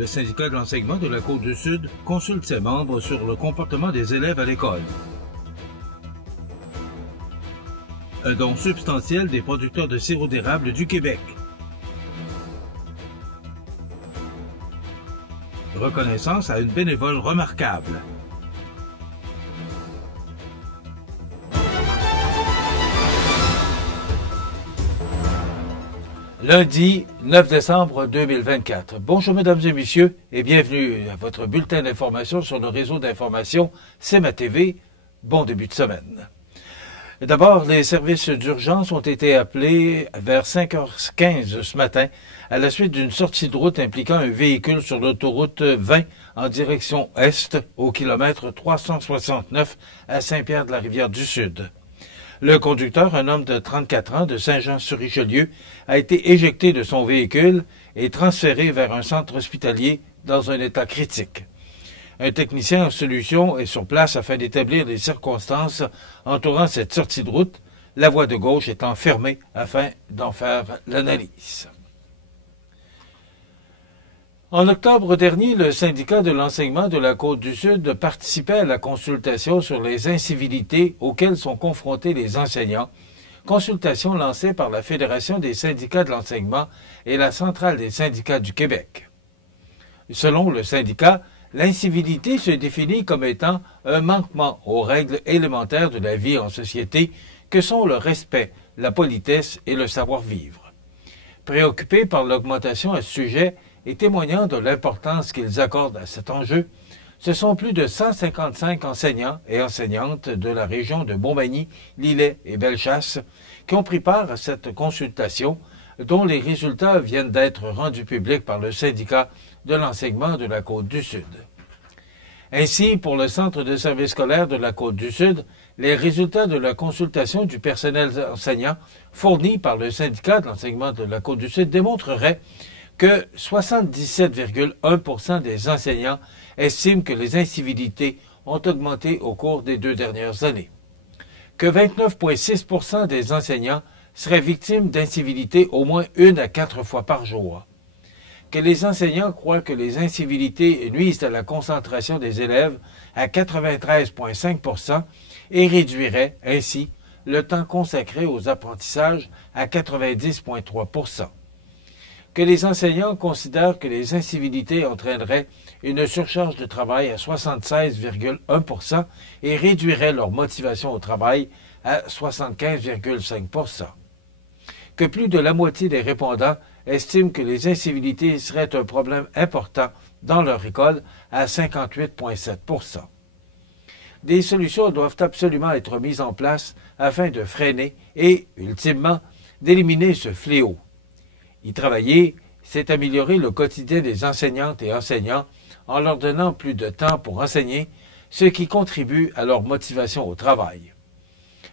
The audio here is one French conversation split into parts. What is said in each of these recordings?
Le syndicat de l'enseignement de la Côte-du-Sud consulte ses membres sur le comportement des élèves à l'école. Un don substantiel des producteurs de sirop d'érable du Québec. Reconnaissance à une bénévole remarquable. Lundi 9 décembre 2024. Bonjour mesdames et messieurs et bienvenue à votre bulletin d'information sur le réseau d'information CMA-TV. Bon début de semaine. D'abord, les services d'urgence ont été appelés vers 5h15 ce matin à la suite d'une sortie de route impliquant un véhicule sur l'autoroute 20 en direction est au kilomètre 369 à Saint-Pierre-de-la-Rivière-du-Sud. Le conducteur, un homme de 34 ans de Saint-Jean-sur-Richelieu, a été éjecté de son véhicule et transféré vers un centre hospitalier dans un état critique. Un technicien en solution est sur place afin d'établir les circonstances entourant cette sortie de route, la voie de gauche étant fermée afin d'en faire l'analyse. En octobre dernier, le syndicat de l'enseignement de la Côte-du-Sud participait à la consultation sur les incivilités auxquelles sont confrontés les enseignants, consultation lancée par la Fédération des syndicats de l'enseignement et la Centrale des syndicats du Québec. Selon le syndicat, l'incivilité se définit comme étant un manquement aux règles élémentaires de la vie en société que sont le respect, la politesse et le savoir-vivre. Préoccupés par l'augmentation à ce sujet, et témoignant de l'importance qu'ils accordent à cet enjeu, ce sont plus de 155 enseignants et enseignantes de la région de Montmagny, Lillet et Bellechasse qui ont pris part à cette consultation, dont les résultats viennent d'être rendus publics par le syndicat de l'enseignement de la Côte-du-Sud. Ainsi, pour le Centre de services scolaires de la Côte-du-Sud, les résultats de la consultation du personnel enseignant fournis par le syndicat de l'enseignement de la Côte-du-Sud démontreraient que 77,1% des enseignants estiment que les incivilités ont augmenté au cours des 2 dernières années, que 29,6% des enseignants seraient victimes d'incivilités au moins 1 à 4 fois par jour, que les enseignants croient que les incivilités nuisent à la concentration des élèves à 93,5% et réduiraient ainsi le temps consacré aux apprentissages à 90,3%. Que les enseignants considèrent que les incivilités entraîneraient une surcharge de travail à 76,1% et réduiraient leur motivation au travail à 75,5%. Que plus de la moitié des répondants estiment que les incivilités seraient un problème important dans leur école à 58,7%. Des solutions doivent absolument être mises en place afin de freiner et, ultimement, d'éliminer ce fléau. Y travailler, c'est améliorer le quotidien des enseignantes et enseignants en leur donnant plus de temps pour enseigner, ce qui contribue à leur motivation au travail.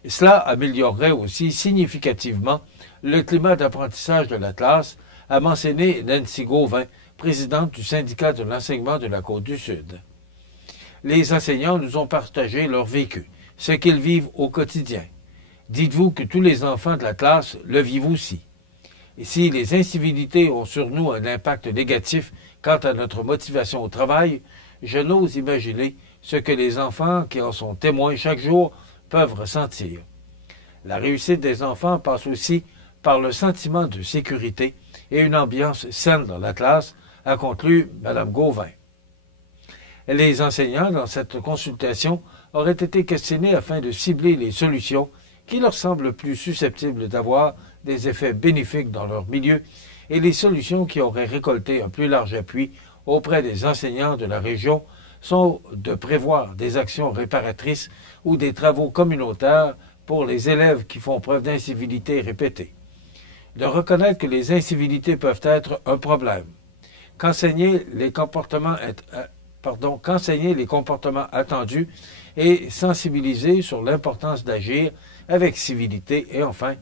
Cela améliorerait aussi significativement le climat d'apprentissage de la classe, a mentionné Nancy Gauvin, présidente du syndicat de l'enseignement de la Côte-du-Sud. Les enseignants nous ont partagé leur vécu, ce qu'ils vivent au quotidien. Dites-vous que tous les enfants de la classe le vivent aussi. Et si les incivilités ont sur nous un impact négatif quant à notre motivation au travail, je n'ose imaginer ce que les enfants qui en sont témoins chaque jour peuvent ressentir. La réussite des enfants passe aussi par le sentiment de sécurité et une ambiance saine dans la classe, a conclu Mme Gauvin. Les enseignants, dans cette consultation, auraient été questionnés afin de cibler les solutions qui leur semblent plus susceptibles d'avoir des effets bénéfiques dans leur milieu et les solutions qui auraient récolté un plus large appui auprès des enseignants de la région sont de prévoir des actions réparatrices ou des travaux communautaires pour les élèves qui font preuve d'incivilité répétée, de reconnaître que les incivilités peuvent être un problème, qu'enseigner les comportements attendus et sensibiliser sur l'importance d'agir avec civilité et enfin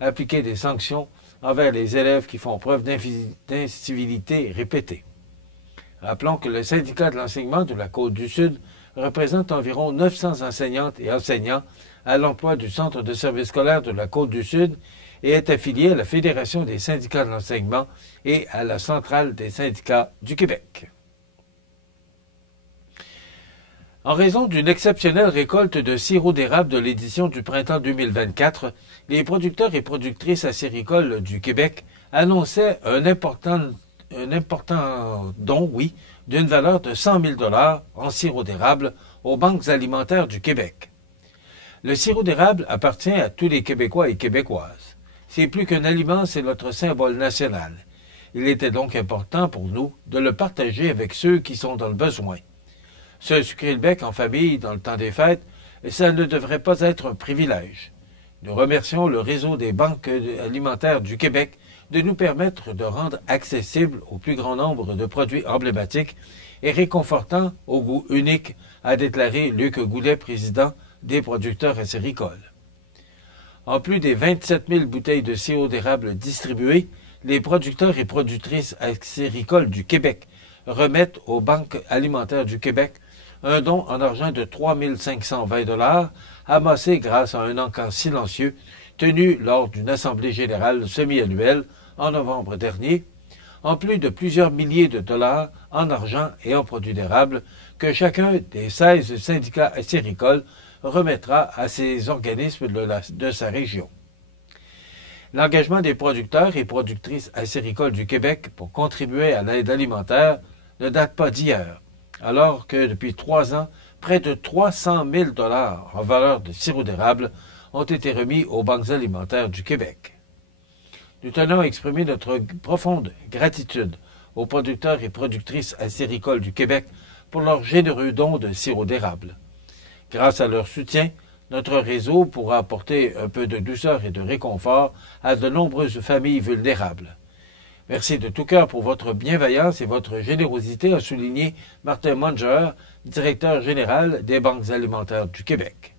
appliquer des sanctions envers les élèves qui font preuve d'incivilité répétée. Rappelons que le syndicat de l'enseignement de la Côte-du-Sud représente environ 900 enseignantes et enseignants à l'emploi du Centre de services scolaires de la Côte-du-Sud et est affiliée à la Fédération des syndicats de l'enseignement et à la Centrale des syndicats du Québec. En raison d'une exceptionnelle récolte de sirop d'érable de l'édition du printemps 2024, les producteurs et productrices acéricoles du Québec annonçaient un important don, d'une valeur de 100 000 $ en sirop d'érable aux banques alimentaires du Québec. Le sirop d'érable appartient à tous les Québécois et Québécoises. C'est plus qu'un aliment, c'est notre symbole national. Il était donc important pour nous de le partager avec ceux qui sont dans le besoin. Se sucrer le bec en famille dans le temps des fêtes, ça ne devrait pas être un privilège. Nous remercions le réseau des banques alimentaires du Québec de nous permettre de rendre accessible au plus grand nombre de produits emblématiques et réconfortants au goût unique, a déclaré Luc Goulet, président des producteurs acéricoles. En plus des 27 000 bouteilles de sirop d'érable distribuées, les producteurs et productrices acéricoles du Québec remettent aux banques alimentaires du Québec un don en argent de 3 520 $ amassé grâce à un encan silencieux tenu lors d'une assemblée générale semi-annuelle en novembre dernier, en plus de plusieurs milliers de dollars en argent et en produits d'érable que chacun des 16 syndicats acéricoles remettra à ces organismes de sa région. L'engagement des producteurs et productrices acéricoles du Québec pour contribuer à l'aide alimentaire ne date pas d'hier, alors que depuis 3 ans, près de 300 000 $ en valeur de sirop d'érable ont été remis aux banques alimentaires du Québec. Nous tenons à exprimer notre profonde gratitude aux producteurs et productrices acéricoles du Québec pour leur généreux don de sirop d'érable. Grâce à leur soutien, notre réseau pourra apporter un peu de douceur et de réconfort à de nombreuses familles vulnérables. Merci de tout cœur pour votre bienveillance et votre générosité, a souligné Martin Munger, directeur général des banques alimentaires du Québec.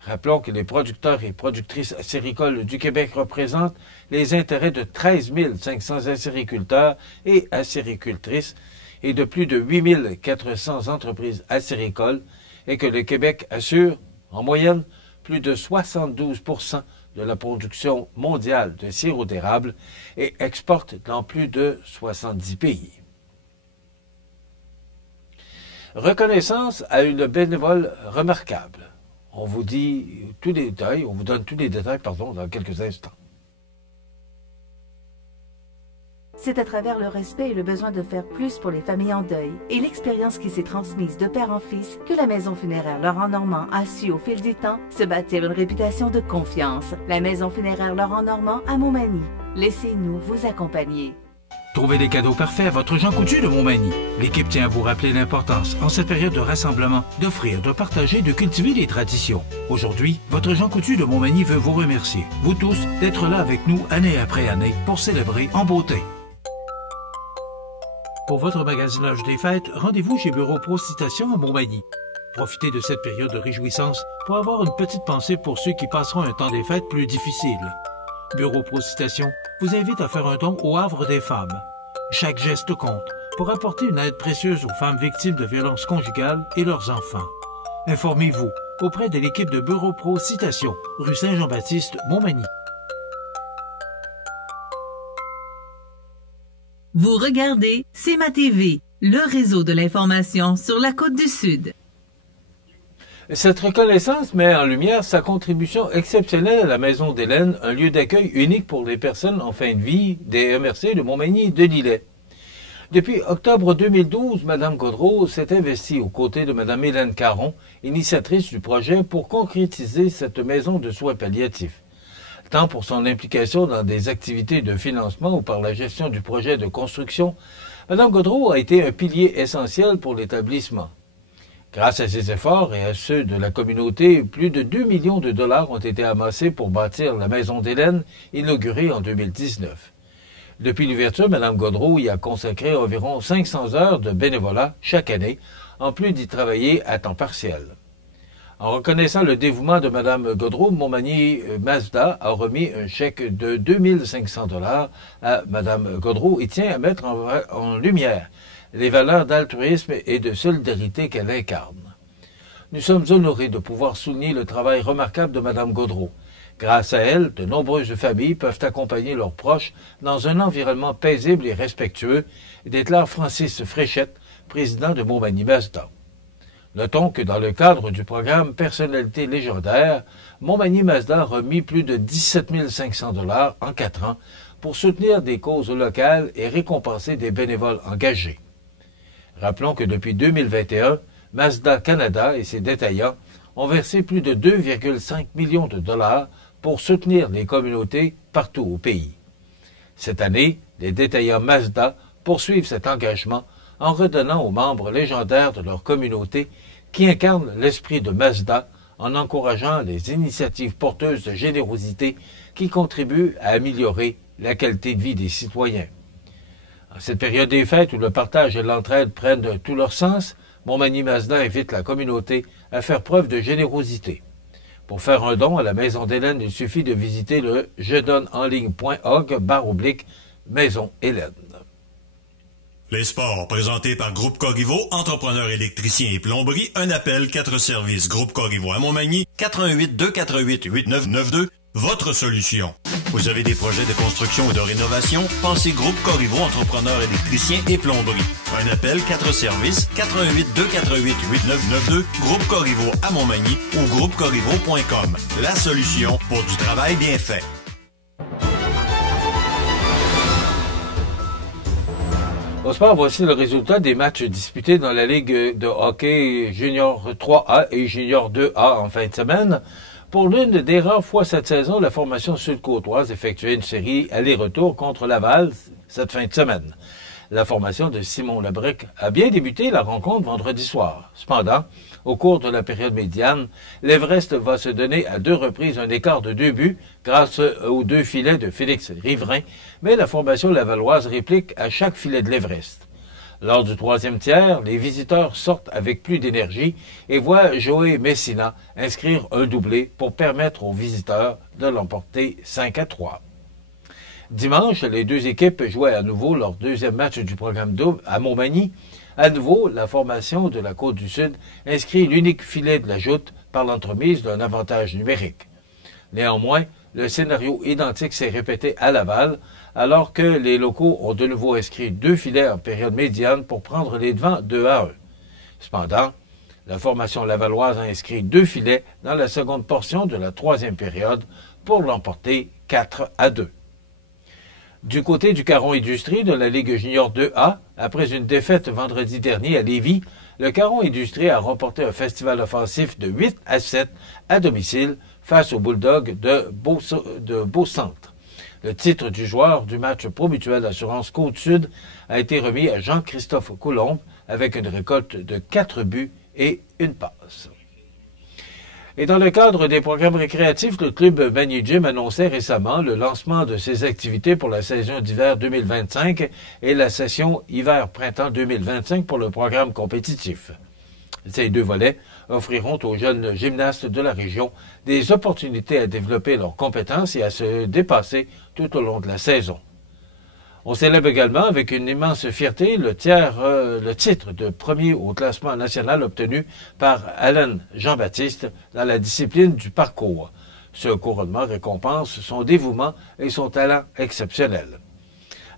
Rappelons que les producteurs et productrices acéricoles du Québec représentent les intérêts de 13 500 acériculteurs et acéricultrices et de plus de 8 400 entreprises acéricoles et que le Québec assure, en moyenne, plus de 72 % de la production mondiale de sirop d'érable et exporte dans plus de 70 pays. Reconnaissance à une bénévole remarquable. On vous donne tous les détails, dans quelques instants. C'est à travers le respect et le besoin de faire plus pour les familles en deuil et l'expérience qui s'est transmise de père en fils que la Maison funéraire Laurent Normand a su au fil du temps se bâtir une réputation de confiance. La Maison funéraire Laurent Normand à Montmagny. Laissez-nous vous accompagner. Trouvez les cadeaux parfaits à votre Jean Coutu de Montmagny. L'équipe tient à vous rappeler l'importance, en cette période de rassemblement, d'offrir, de partager, de cultiver les traditions. Aujourd'hui, votre Jean Coutu de Montmagny veut vous remercier, vous tous, d'être là avec nous année après année pour célébrer en beauté. Pour votre magasinage des fêtes, rendez-vous chez Bureau Pro Citation à Montmagny. Profitez de cette période de réjouissance pour avoir une petite pensée pour ceux qui passeront un temps des fêtes plus difficile. Bureau Pro Citation vous invite à faire un don au Havre des femmes. Chaque geste compte pour apporter une aide précieuse aux femmes victimes de violences conjugales et leurs enfants. Informez-vous auprès de l'équipe de Bureau Pro Citation, rue Saint-Jean-Baptiste, Montmagny. Vous regardez CEMA TV, le réseau de l'information sur la Côte-du-Sud. Cette reconnaissance met en lumière sa contribution exceptionnelle à la Maison d'Hélène, un lieu d'accueil unique pour les personnes en fin de vie des MRC de Montmagny et de Lillet. Depuis octobre 2012, Mme Gaudreau s'est investie aux côtés de Mme Hélène Caron, initiatrice du projet, pour concrétiser cette maison de soins palliatifs. Tant pour son implication dans des activités de financement ou par la gestion du projet de construction, Mme Gaudreau a été un pilier essentiel pour l'établissement. Grâce à ses efforts et à ceux de la communauté, plus de 2 millions de dollars ont été amassés pour bâtir la Maison d'Hélène, inaugurée en 2019. Depuis l'ouverture, Mme Gaudreau y a consacré environ 500 heures de bénévolat chaque année, en plus d'y travailler à temps partiel. En reconnaissant le dévouement de Mme Gaudreau, Montmagny Mazda a remis un chèque de 2 500 $ à Mme Gaudreau et tient à mettre en lumière les valeurs d'altruisme et de solidarité qu'elle incarne. Nous sommes honorés de pouvoir souligner le travail remarquable de Mme Gaudreau. Grâce à elle, de nombreuses familles peuvent accompagner leurs proches dans un environnement paisible et respectueux, déclare Francis Fréchette, président de Montmagny Mazda. Notons que dans le cadre du programme Personnalité légendaire, Montmagny Mazda a remis plus de 17 500 $ en 4 ans pour soutenir des causes locales et récompenser des bénévoles engagés. Rappelons que depuis 2021, Mazda Canada et ses détaillants ont versé plus de 2,5 millions de dollars pour soutenir les communautés partout au pays. Cette année, les détaillants Mazda poursuivent cet engagement en redonnant aux membres légendaires de leur communauté qui incarnent l'esprit de Mazda en encourageant les initiatives porteuses de générosité qui contribuent à améliorer la qualité de vie des citoyens. En cette période des fêtes où le partage et l'entraide prennent tout leur sens, Montmagny Mazda invite la communauté à faire preuve de générosité. Pour faire un don à la Maison d'Hélène, il suffit de visiter le jedoneenligne.org/Maison Hélène. Les sports présentés par Groupe Corriveau, entrepreneur électricien et plomberie, un appel, 4 services. Groupe Corriveau à Montmagny, 88 248 8992, votre solution. Vous avez des projets de construction ou de rénovation? Pensez Groupe Corriveau, entrepreneur électricien et plomberie. Un appel, 4 services, 88 248 8992, Groupe Corriveau à Montmagny ou groupecorriveau.com. La solution pour du travail bien fait. Au sport, voici le résultat des matchs disputés dans la Ligue de hockey Junior 3A et Junior 2A en fin de semaine. Pour l'une des rares fois cette saison, la formation sud-côtoise effectuait une série aller-retour contre Laval cette fin de semaine. La formation de Simon Lebrec a bien débuté la rencontre vendredi soir. Cependant, au cours de la période médiane, l'Everest va se donner à 2 reprises un écart de 2 buts grâce aux 2 filets de Félix Riverain, mais la formation lavalloise réplique à chaque filet de l'Everest. Lors du 3e tiers, les visiteurs sortent avec plus d'énergie et voient Joey Messina inscrire un doublé pour permettre aux visiteurs de l'emporter 5-3. Dimanche, les 2 équipes jouaient à nouveau leur 2e match du programme double à Montmagny. À nouveau, la formation de la Côte-du-Sud inscrit l'unique filet de la joute par l'entremise d'un avantage numérique. Néanmoins, le scénario identique s'est répété à Laval, alors que les locaux ont de nouveau inscrit 2 filets en période médiane pour prendre les devants 2-1. Cependant, la formation lavalloise a inscrit 2 filets dans la seconde portion de la 3e période pour l'emporter 4-2. Du côté du Caron Industrie de la Ligue Junior 2A, après une défaite vendredi dernier à Lévis, le Caron Industrie a remporté un festival offensif de 8-7 à domicile face aux Bulldogs de Beau-Centre. Le titre du joueur du match Pro Mutuelle Assurance Côte-Sud a été remis à Jean-Christophe Coulombe avec une récolte de 4 buts et une passe. Et dans le cadre des programmes récréatifs, le club Magny Gym annonçait récemment le lancement de ses activités pour la saison d'hiver 2025 et la session hiver-printemps 2025 pour le programme compétitif. Ces 2 volets offriront aux jeunes gymnastes de la région des opportunités à développer leurs compétences et à se dépasser tout au long de la saison. On célèbre également avec une immense fierté le titre de premier au classement national obtenu par Alan Jean-Baptiste dans la discipline du parcours. Ce couronnement récompense son dévouement et son talent exceptionnel.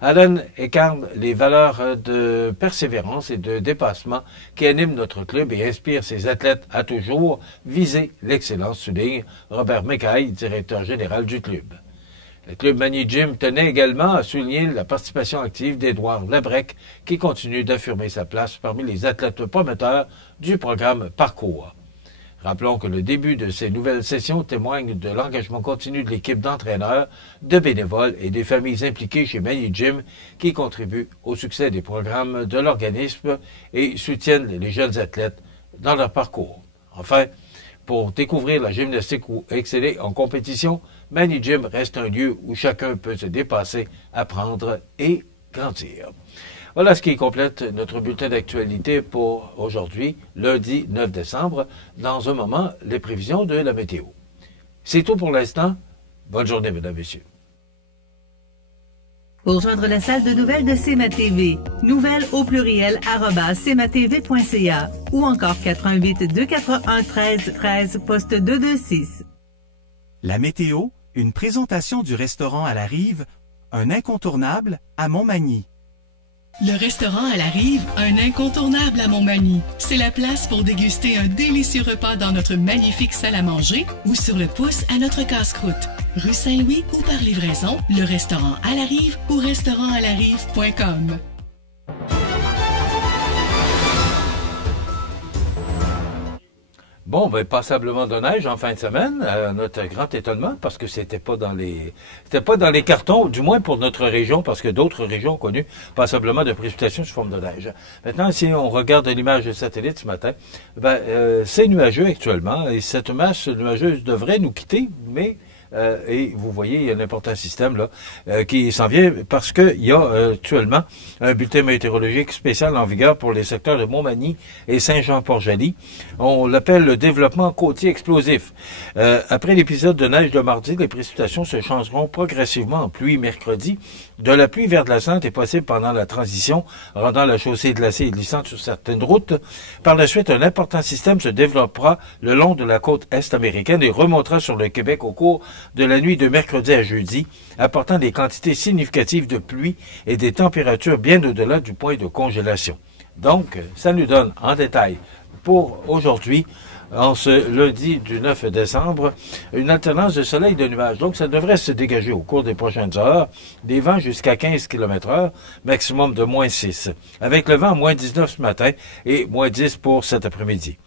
Alan incarne les valeurs de persévérance et de dépassement qui animent notre club et inspirent ses athlètes à toujours viser l'excellence, souligne Robert Mécaille, directeur général du club. Le club Magny Gym tenait également à souligner la participation active d'Édouard Lebrec, qui continue d'affirmer sa place parmi les athlètes promoteurs du programme Parcours. Rappelons que le début de ces nouvelles sessions témoigne de l'engagement continu de l'équipe d'entraîneurs, de bénévoles et des familles impliquées chez Magny Gym qui contribuent au succès des programmes de l'organisme et soutiennent les jeunes athlètes dans leur parcours. Enfin, pour découvrir la gymnastique ou exceller en compétition, Magny Gym reste un lieu où chacun peut se dépasser, apprendre et grandir. Voilà ce qui complète notre bulletin d'actualité pour aujourd'hui, lundi 9 décembre. Dans un moment, les prévisions de la météo. C'est tout pour l'instant. Bonne journée, mesdames, messieurs. Pour rejoindre la salle de nouvelles de CMA-TV, nouvelles au pluriel @cmatv.ca ou encore 88 241 13 13 poste 226. La météo, une présentation du restaurant à la Rive, un incontournable à Montmagny. Le restaurant à la Rive, un incontournable à Montmagny. C'est la place pour déguster un délicieux repas dans notre magnifique salle à manger ou sur le pouce à notre casse-croûte. Rue Saint-Louis ou par livraison, le restaurant à la Rive ou restaurantalarive.com. Bon, ben, passablement de neige en fin de semaine, à notre grand étonnement, parce que c'était pas dans les cartons, du moins pour notre région, parce que d'autres régions ont connu passablement de précipitations sous forme de neige. Maintenant, si on regarde l'image de satellite ce matin, ben, c'est nuageux actuellement, et cette masse nuageuse devrait nous quitter, mais et vous voyez, il y a un important système là qui s'en vient parce qu'il y a actuellement un bulletin météorologique spécial en vigueur pour les secteurs de Montmagny et Saint-Jean-Port-Jali. On l'appelle le développement côtier explosif. Après l'épisode de neige de mardi, les précipitations se changeront progressivement en pluie mercredi. De la pluie verglaçante est possible pendant la transition, rendant la chaussée glacée et glissante sur certaines routes. Par la suite, un important système se développera le long de la côte est américaine et remontera sur le Québec au cours de la nuit de mercredi à jeudi, apportant des quantités significatives de pluie et des températures bien au-delà du point de congélation. Donc, ça nous donne en détail pour aujourd'hui, en ce lundi du 9 décembre, une alternance de soleil et de nuages. Donc, ça devrait se dégager au cours des prochaines heures. Des vents jusqu'à 15 km/h, maximum de moins 6. Avec le vent, moins 19 ce matin et moins 10 pour cet après-midi.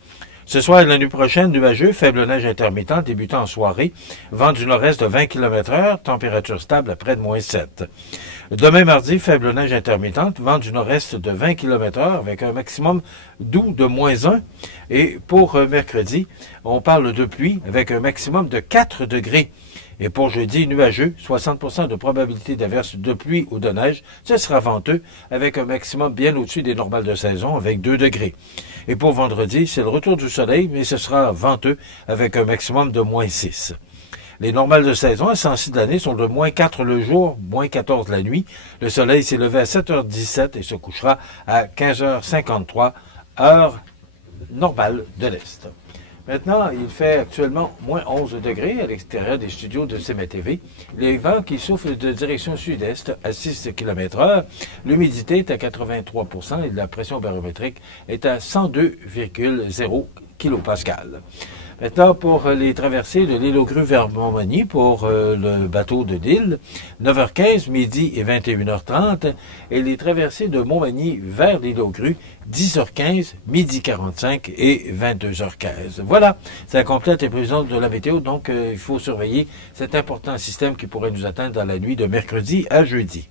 Ce soir et la nuit prochaine, nuageux, faible neige intermittente débutant en soirée, vent du nord-est de 20 km/h, température stable à près de moins 7. Demain mardi, faible neige intermittente, vent du nord-est de 20 km/h avec un maximum doux de moins 1. Et pour mercredi, on parle de pluie avec un maximum de 4 degrés. Et pour jeudi, nuageux, 60% de probabilité d'averse de pluie ou de neige. Ce sera venteux avec un maximum bien au-dessus des normales de saison avec 2 degrés. Et pour vendredi, c'est le retour du soleil, mais ce sera venteux avec un maximum de moins 6. Les normales de saison à ce temps-ci de l'année sont de moins 4 le jour, moins 14 la nuit. Le soleil s'est levé à 7h17 et se couchera à 15h53, heure normale de l'Est. Maintenant, il fait actuellement moins 11 degrés à l'extérieur des studios de CMA-TV. Les vents qui soufflent de direction sud-est à 6 km/h. L'humidité est à 83% et la pression barométrique est à 102,0 kPa. Maintenant, pour les traversées de l'île aux Grues vers Montmagny, pour le bateau de Lille, 9h15, midi et 21h30, et les traversées de Montmagny vers l'île aux Grues, 10h15, midi 45 et 22h15. Voilà, ça complète les prévisions de la météo, donc il faut surveiller cet important système qui pourrait nous atteindre dans la nuit de mercredi à jeudi.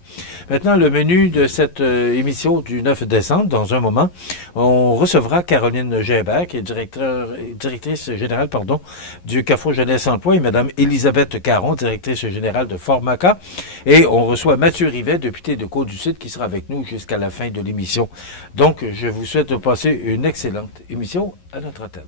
Maintenant, le menu de cette émission du 9 décembre, dans un moment, on recevra Caroline Gébert, qui est directrice générale du Carrefour Jeunesse Emploi, et Mme Elisabeth Caron, directrice générale de Formaca. Et on reçoit Mathieu Rivet, député de Côte-du-Sud, qui sera avec nous jusqu'à la fin de l'émission. Donc, je vous souhaite de passer une excellente émission à notre antenne.